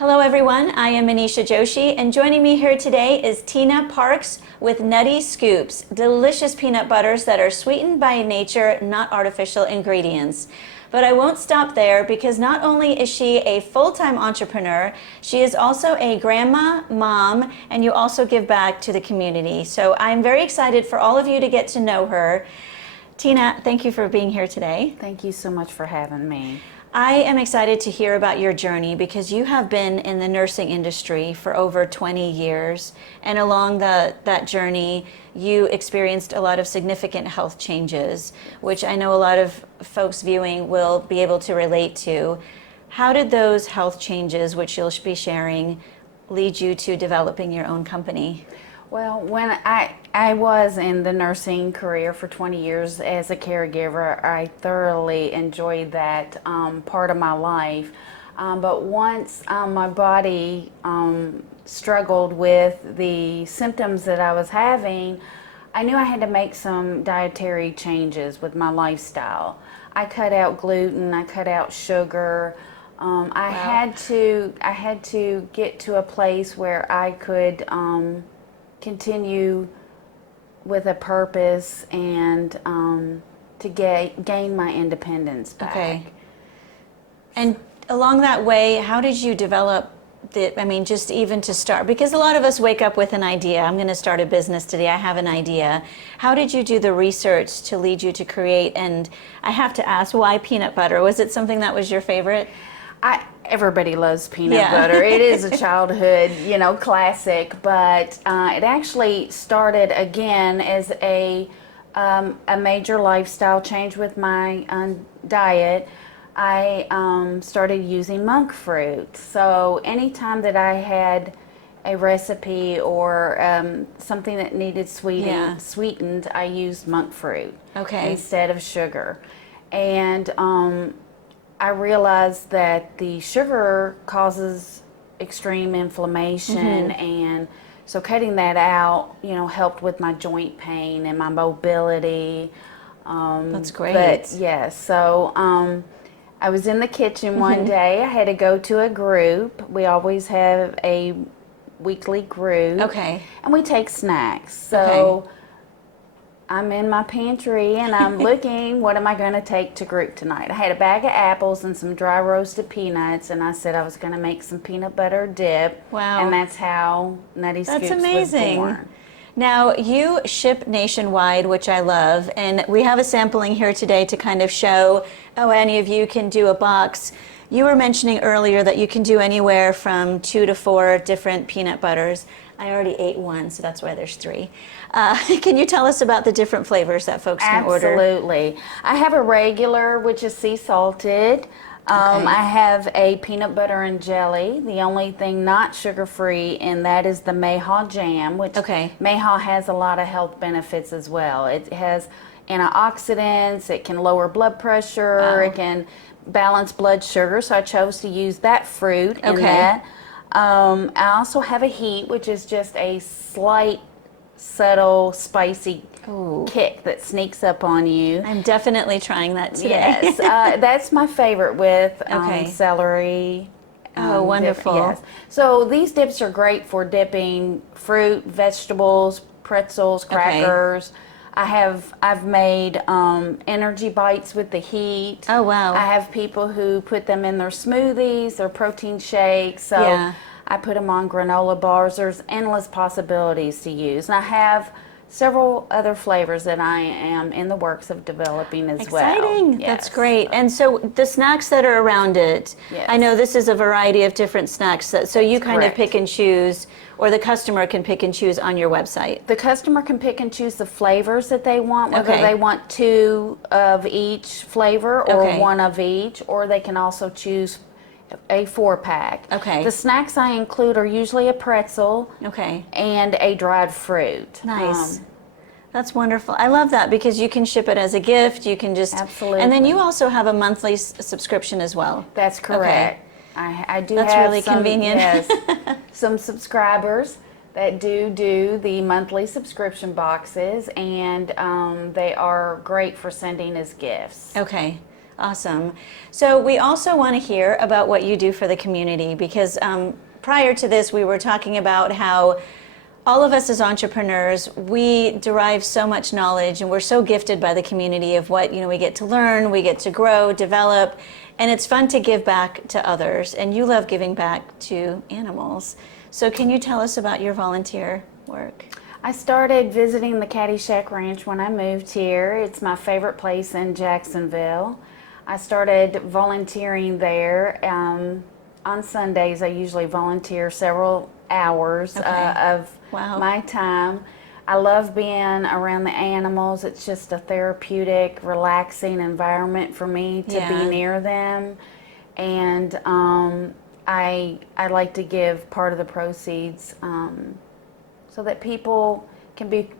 Hello everyone, I am Manisha Joshi, and joining me here today is Tina Parks with Nutty Scoopz, delicious peanut butters that are sweetened by nature, not artificial ingredients. But I won't stop there, because not only is she a full-time entrepreneur, she is also a grandma, mom, and you also give back to the community. So I'm very excited for all of you to get to know her. Tina, thank you for being here today. Thank you so much for having me. I am excited to hear about your journey, because you have been in the nursing industry for over 20 years, and along that journey you experienced a lot of significant health changes, which I know a lot of folks viewing will be able to relate to. How did those health changes, which you'll be sharing, lead you to developing your own company? Well, when I was in the nursing career for 20 years as a caregiver, I thoroughly enjoyed that part of my life. But once my body struggled with the symptoms that I was having, I knew I had to make some dietary changes with my lifestyle. I cut out gluten, I cut out sugar. I had to get to a place where I could continue with a purpose and to gain my independence back. Okay. And along that way, how did you develop just even to start? Because a lot of us wake up with an idea. I'm going to start a business today. I have an idea. How did you do the research to lead you to create? And I have to ask, why peanut butter? Was it something that was your favorite? Everybody loves peanut butter. It is a childhood, classic, but it actually started again as a major lifestyle change with my diet. I started using monk fruit. So anytime that I had a recipe or something that needed sweetened, I used monk fruit instead of sugar. And I realized that the sugar causes extreme inflammation, and so cutting that out, helped with my joint pain and my mobility. That's great. But yes, so I was in the kitchen one day. I had to go to a group. We always have a weekly group. Okay. And we take snacks. So I'm in my pantry and I'm looking, what am I going to take to group tonight? I had a bag of apples and some dry roasted peanuts, and I said I was going to make some peanut butter dip. Wow. And that's how Nutty Scoopz was born. Now, you ship nationwide, which I love, and we have a sampling here today to kind of show, any of you can do a box. You were mentioning earlier that you can do anywhere from 2 to 4 different peanut butters. I already ate one, so that's why there's 3. Can you tell us about the different flavors that folks can order? Absolutely. I have a regular, which is sea salted. I have a peanut butter and jelly. The only thing not sugar-free, and that is the Mayhaw jam, which Mayhaw has a lot of health benefits as well. It has antioxidants, it can lower blood pressure, it can balance blood sugar, so I chose to use that fruit in that. I also have a heat, which is just a slight, subtle, spicy kick that sneaks up on you. I'm definitely trying that today. Yes, that's my favorite with celery. Oh, wonderful. Yes. So these dips are great for dipping fruit, vegetables, pretzels, crackers. I've made energy bites with the heat. Oh, wow. I have people who put them in their smoothies, their protein shakes. So I put them on granola bars. There's endless possibilities to use. And I have several other flavors that I am in the works of developing as well. Exciting. That's great. And so the snacks that are around it, I know this is a variety of different snacks, so you kind of pick and choose, or the customer can pick and choose on your website. The customer can pick and choose the flavors that they want, whether they want 2 of each flavor or 1 of each, or they can also choose a 4-pack. The snacks I include are usually a pretzel and a dried fruit. Nice. That's wonderful. I love that, because you can ship it as a gift. You can just... Absolutely. And then you also have a monthly subscription as well. That's correct. I do That's have really convenient. Yes, some subscribers that do the monthly subscription boxes, and they are great for sending as gifts. Awesome. So we also want to hear about what you do for the community, because prior to this, we were talking about how all of us as entrepreneurs, we derive so much knowledge, and we're so gifted by the community of what, we get to learn, we get to grow, develop, and it's fun to give back to others. And you love giving back to animals. So can you tell us about your volunteer work? I started visiting the Caddyshack Ranch when I moved here. It's my favorite place in Jacksonville. I started volunteering there. On Sundays, I usually volunteer several hours of my time. I love being around the animals. It's just a therapeutic, relaxing environment for me to be near them. And I like to give part of the proceeds so that people can be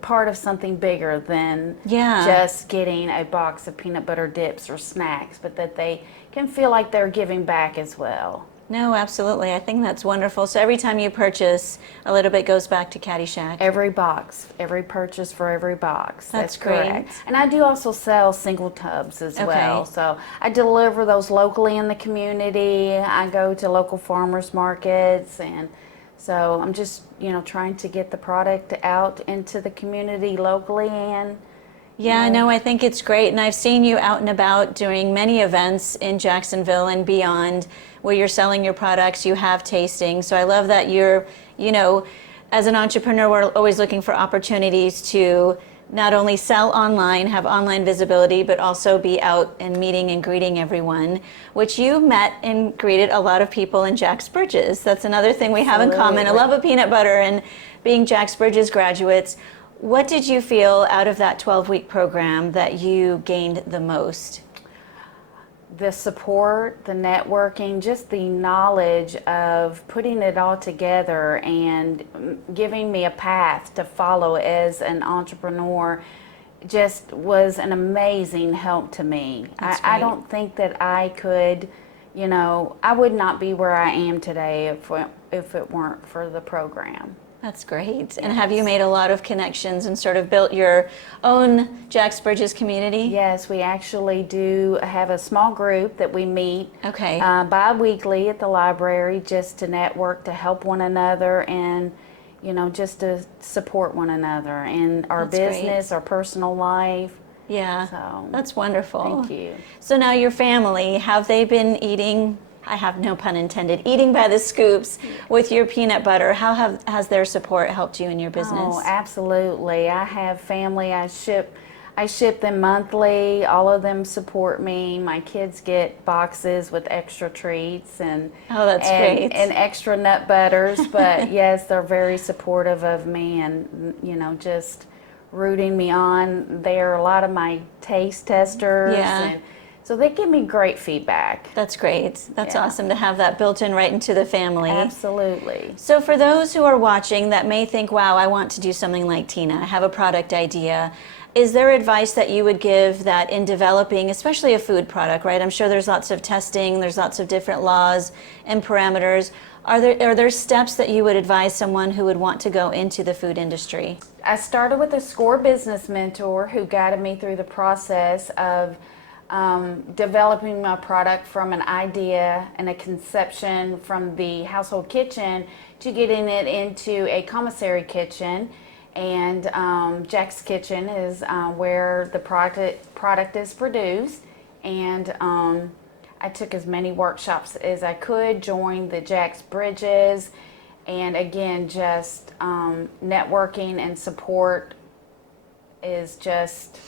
part of something bigger than just getting a box of peanut butter dips or snacks, but that they can feel like they're giving back as well. No, absolutely. I think that's wonderful. So every time you purchase, a little bit goes back to Caddyshack. Every box, every purchase for every box. That's correct. great. And I do also sell single tubs as well. So I deliver those locally in the community. I go to local farmers markets, and so I'm just, trying to get the product out into the community locally. And no, I think it's great. And I've seen you out and about doing many events in Jacksonville and beyond where you're selling your products, you have tasting. So I love that you're, as an entrepreneur, we're always looking for opportunities to not only sell online, have online visibility, but also be out and meeting and greeting everyone, which you met and greeted a lot of people in Jax Bridges. That's another thing we have in common, a love of peanut butter and being Jax Bridges graduates. What did you feel out of that 12-week program that you gained the most? The support, the networking, just the knowledge of putting it all together and giving me a path to follow as an entrepreneur just was an amazing help to me. I don't think that I could, I would not be where I am today if it weren't for the program. That's great. And have you made a lot of connections and sort of built your own Jax Bridges community? Yes, we actually do have a small group that we meet bi-weekly at the library just to network, to help one another, and just to support one another in our business, our personal life. Yeah, so, that's wonderful. Thank you. So now your family, have they been eating, I have no pun intended, eating by the scoops with your peanut butter? How has their support helped you in your business? Oh, absolutely. I have family. I ship them monthly. All of them support me. My kids get boxes with extra treats and great. And extra nut butters. But yes, they're very supportive of me and just rooting me on. They're a lot of my taste testers. And so they give me great feedback. That's great. That's awesome to have that built in right into the family. Absolutely. So for those who are watching that may think, wow, I want to do something like Tina, I have a product idea. Is there advice that you would give that in developing, especially a food product, right? I'm sure there's lots of testing, there's lots of different laws and parameters. Are there steps that you would advise someone who would want to go into the food industry? I started with a SCORE business mentor who guided me through the process of developing my product from an idea and a conception from the household kitchen to getting it into a commissary kitchen. And Jack's Kitchen is where the product is produced. And I took as many workshops as I could, joined the Jax Bridges, and again, just networking and support is just...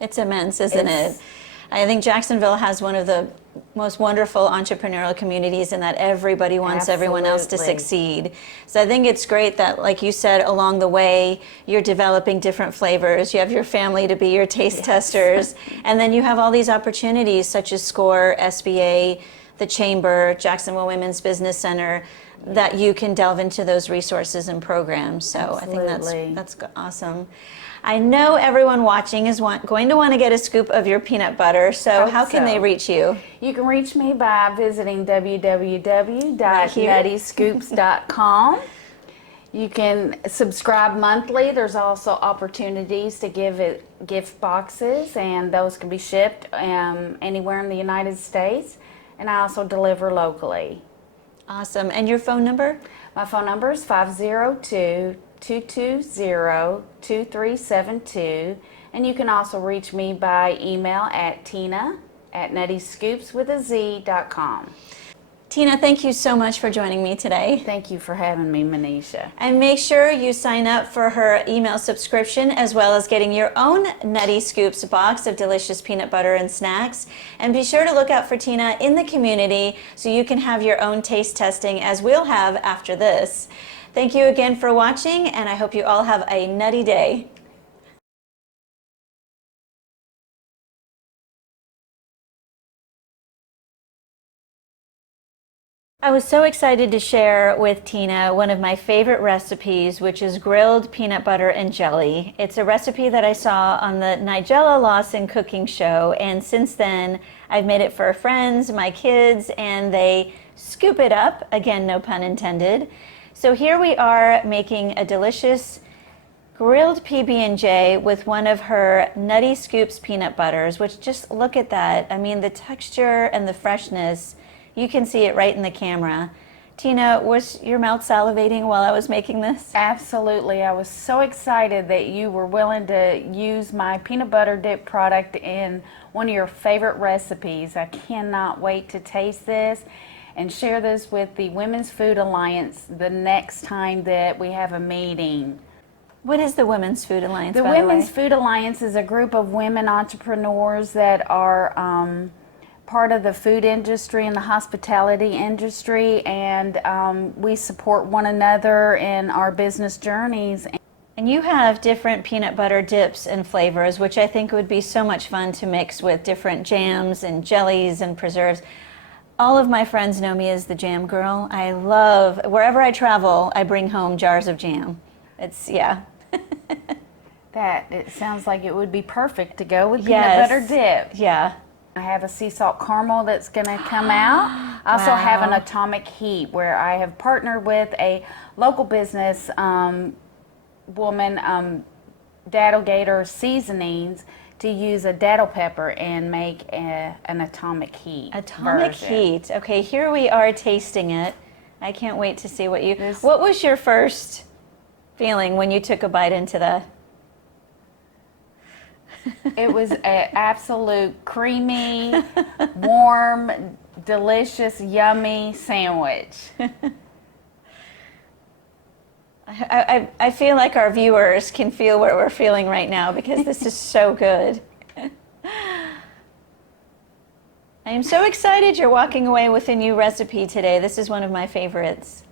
It's immense, isn't it? I think Jacksonville has one of the most wonderful entrepreneurial communities in that everybody wants everyone else to succeed. So I think it's great that, like you said, along the way, you're developing different flavors. You have your family to be your taste testers. And then you have all these opportunities such as SCORE, SBA, the Chamber, Jacksonville Women's Business Center, that you can delve into those resources and programs. So I think that's awesome. I know everyone watching is going to want to get a scoop of your peanut butter, so how can they reach you? You can reach me by visiting www.nuttyscoops.com. You can subscribe monthly. There's also opportunities to give it gift boxes, and those can be shipped anywhere in the United States. And I also deliver locally. Awesome. And your phone number? My phone number is 502-220-2372. And you can also reach me by email at tina@nuttyscoops.com. Tina, thank you so much for joining me today. Thank you for having me, Manisha. And make sure you sign up for her email subscription, as well as getting your own Nutty Scoopz box of delicious peanut butter and snacks. And be sure to look out for Tina in the community so you can have your own taste testing, as we'll have after this. Thank you again for watching, and I hope you all have a nutty day. I was so excited to share with Tina one of my favorite recipes, which is grilled peanut butter and jelly. It's a recipe that I saw on the Nigella Lawson cooking show, and since then I've made it for friends, my kids, and they scoop it up. Again, no pun intended. So here we are making a delicious grilled PB&J with one of her Nutty Scoopz peanut butters, which, just look at that. I mean, the texture and the freshness. You can see it right in the camera. Tina, was your mouth salivating while I was making this? Absolutely. I was so excited that you were willing to use my peanut butter dip product in one of your favorite recipes. I cannot wait to taste this and share this with the Women's Food Alliance the next time that we have a meeting. What is the Women's Food Alliance, The by the way? Women's Food Alliance is a group of women entrepreneurs that are part of the food industry and the hospitality industry, and we support one another in our business journeys. And you have different peanut butter dips and flavors, which I think would be so much fun to mix with different jams and jellies and preserves. All of my friends know me as the jam girl. I love, wherever I travel, I bring home jars of jam. It's, yeah. It sounds like it would be perfect to go with peanut Yes. butter dip. Yeah. I have a sea salt caramel that's going to come out. I also have an atomic heat, where I have partnered with a local business woman, Daddle Gator Seasonings, to use a daddle pepper and make an atomic heat. Atomic version. heat. Okay, here we are tasting it. I can't wait to see what was your first feeling when you took a bite into that? It was an absolute creamy, warm, delicious, yummy sandwich. I feel like our viewers can feel what we're feeling right now, because this is so good. I am so excited you're walking away with a new recipe today. This is one of my favorites.